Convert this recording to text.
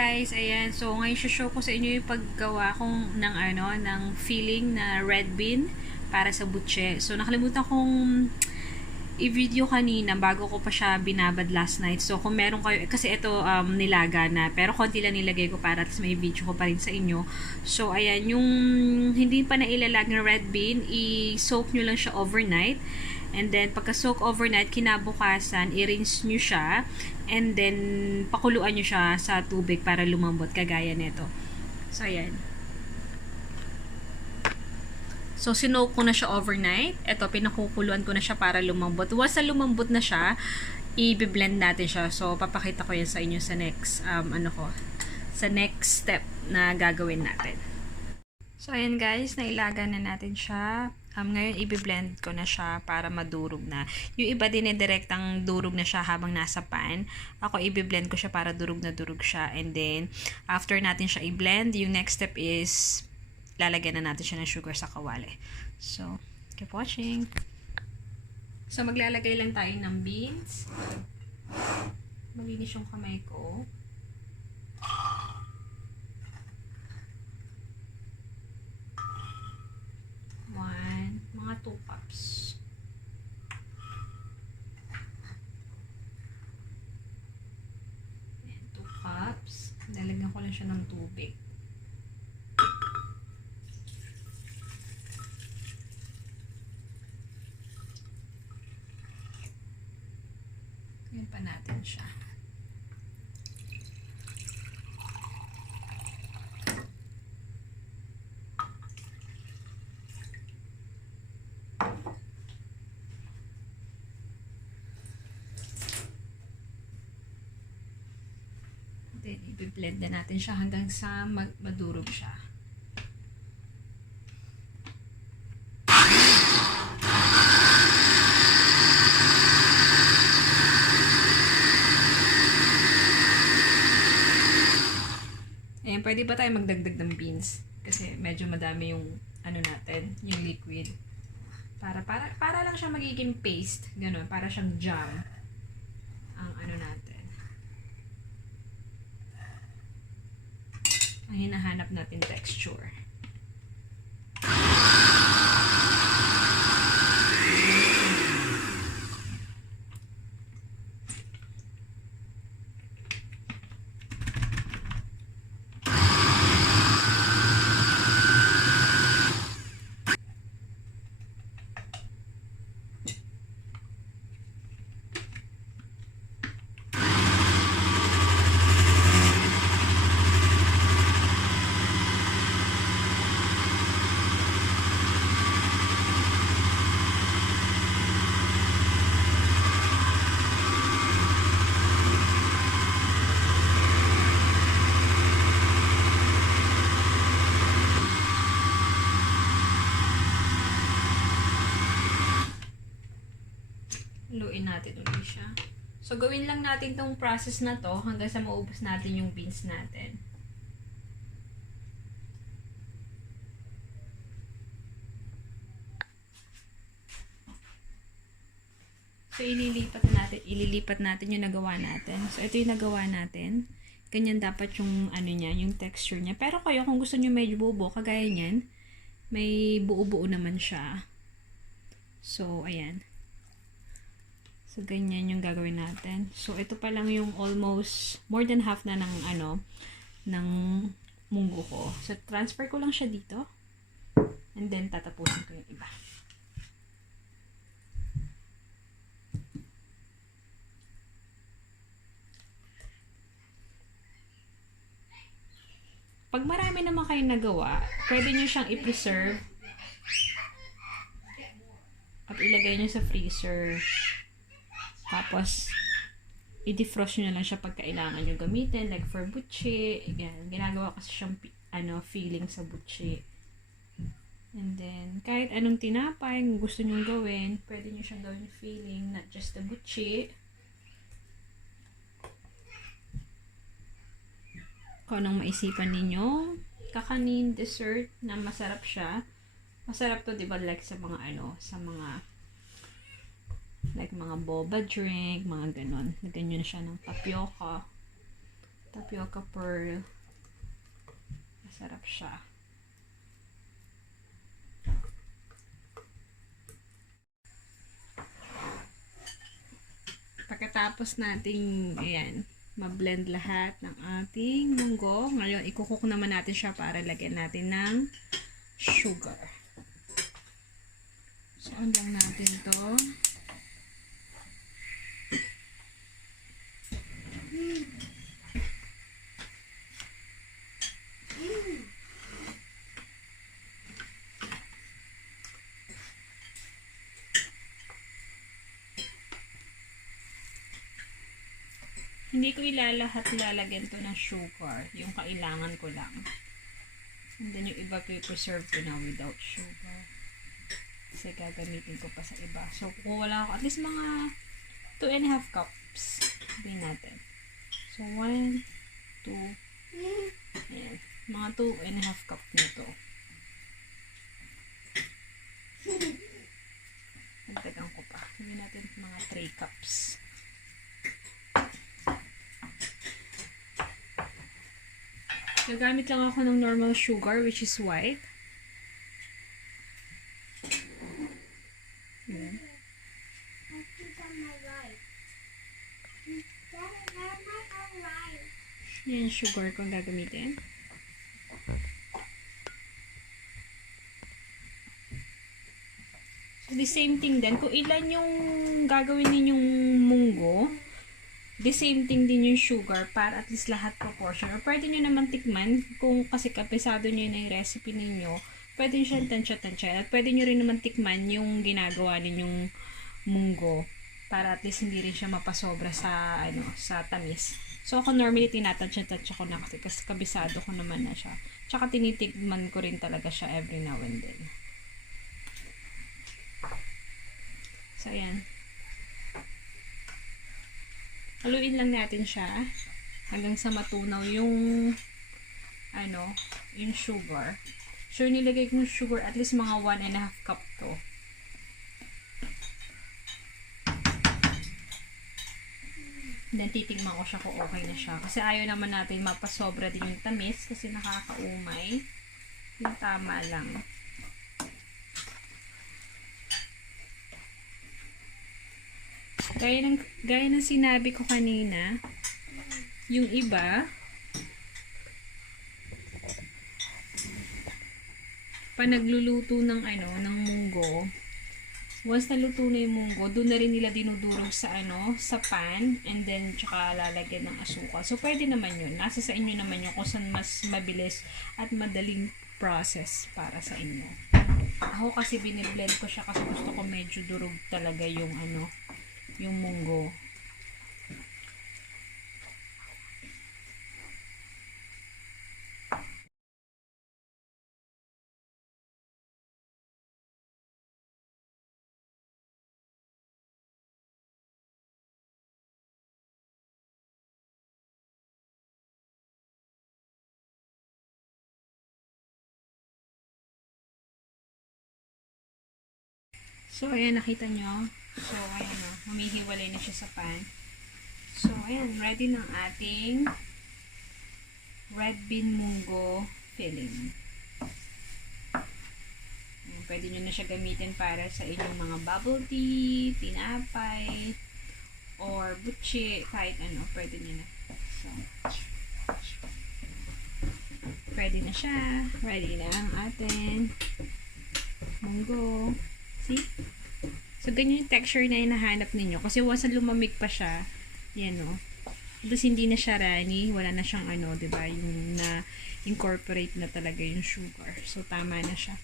guys, ayan. So ngayon show ko sa inyo yung paggawa kong ng filling na red bean para sa butche. So nakalimutan kong i-video kanina bago ko pa siya binabad last night. So kung meron kayo, kasi ito nilaga na, pero konti lang nilagay ko para at may video ko pa rin sa inyo. So ayan, yung hindi pa nailalag na red bean, i-soak nyo lang siya overnight. And then, pagka-soak overnight, kinabukasan, i-rinse nyo siya. And then, pakuluan nyo siya sa tubig para lumambot, kagaya nito. So, ayan. So, sinoak ko na siya overnight. Ito, pinakukuluan ko na siya para lumambot. Once na lumambot na siya, i-blend natin siya. So, papakita ko yan sa inyo sa next, sa next step na gagawin natin. So, ayan guys, nailaga na natin siya. Ngayon, i-blend ko na siya para madurog na. Yung iba din direktang durog na siya habang nasa pan. Ako, i-blend ko siya para durog na durog siya. And then, after natin siya i-blend, yung next step is, lalagyan na natin siya ng sugar sa kawali. So, keep watching. So, maglalagay lang tayo ng beans. Malinis yung kamay ko. Mga 2 cups. Ayan, 2 cups. Lalagyan ko lang siya ng tubig. Ayan pa natin siya. Then, i-blend na natin siya hanggang sa madurog siya. Ayan, pwede ba tayo magdagdag ng beans? Kasi medyo madami yung natin, yung liquid. Para lang siya magiging paste, ganun, para siyang jam ang natin. Ang hinahanap natin texture. Luin natin ulit siya. So, gawin lang natin tong process na to hanggang sa maubos natin yung beans natin. So, ililipat natin yung nagawa natin. So, ito yung nagawa natin. Ganyan dapat yung niya, yung texture niya. Pero kayo, kung gusto niyo medyo buo, kagaya niyan, may buo-buo naman siya. So, ayan. So, ganyan yung gagawin natin. So, ito pa lang yung almost more than half na ng ng munggo ko. So, transfer ko lang siya dito. And then, tatapusin ko yung iba. Pag marami naman kayong nagawa, pwede nyo siyang i-preserve at ilagay nyo sa freezer. Tapos, i-defrost nyo na lang siya pag kailangan nyo gamitin. Like for butche. Yan. Ginagawa kasi siyang filling sa butche. And then, kahit anong tinapay, kung gusto nyo gawin, pwede nyo siyang gawin filling, not just the butche. Kung anong maisipan ninyo, kakanin, dessert, na masarap siya. Masarap to, diba, like sa mga sa mga like mga boba drink, mga ganon. Lagyan nyo na siya ng tapioca. Tapioca pearl. Masarap siya. Pagkatapos nating, ayan, ma-blend lahat ng ating munggo. Ngayon, ikukook naman natin siya para lagyan natin ng sugar. So, on lang natin to. Hindi ko lalagyan to ng sugar. Yung kailangan ko lang. And then yung iba preserve ko na without sugar. Kasi gagamitin ko pa sa iba. So, kung wala ako, at least mga 2.5 cups. Sabihin natin. So, 1, 2, ayan. Mga 2.5 cup nito. Nagdagan ko pa. Sabihin natin mga 3 cups. Gagamit lang ako ng normal sugar, which is white. Ayan. Yan yung sugar ko gagamitin. So, the same thing din. Kung ilan yung gagawin ninyong munggo, the same thing din yung sugar para at least lahat proportion. Or pwede nyo naman tikman kung kasi kapisado nyo na yung recipe ninyo. Pwede nyo siyang tansya-tansya. At pwede nyo rin naman tikman yung ginagawa ninyong munggo para at least hindi rin siya mapasobra sa, sa tamis. So ako normally tinatansya-tansya ko na kasi kabisado ko naman na siya. Tsaka tinitikman ko rin talaga siya every now and then. So ayan. Haluin lang natin siya hanggang sa matunaw yung yung sugar. So, nilagay kong sugar at least mga 1.5 cup to. Then, titigman ko siya kung okay na siya. Kasi ayaw naman natin mapasobra din yung tamis kasi nakakaumay. Yung tama lang. Gaya ng sinabi ko kanina, yung iba, pa nagluluto ng ng munggo, once naluto na yung munggo, doon na rin nila dinudurog sa sa pan, and then tsaka lalagyan ng asukal. So pwede naman yun. Nasa sa inyo naman yun kung saan mas mabilis at madaling process para sa inyo. Ako kasi biniblend ko siya kasi gusto ko medyo durog talaga yung yung munggo. So, ayan, nakita nyo. So, ayan o. Humihiwalay na siya sa pan. So, ayan. Ready ng ating red bean munggo filling. Ayan, pwede nyo na siya gamitin para sa inyong mga bubble tea, tinapay, or butchi, kahit pwede nyo na. So, pwede na siya. Ready na ang ating munggo. See? So, ganyan yung texture na hinahanap ninyo. Kasi once na lumamig pa siya, yan o. Tapos, hindi na siya runny. Wala na siyang diba? Yung na-incorporate na talaga yung sugar. So, tama na siya.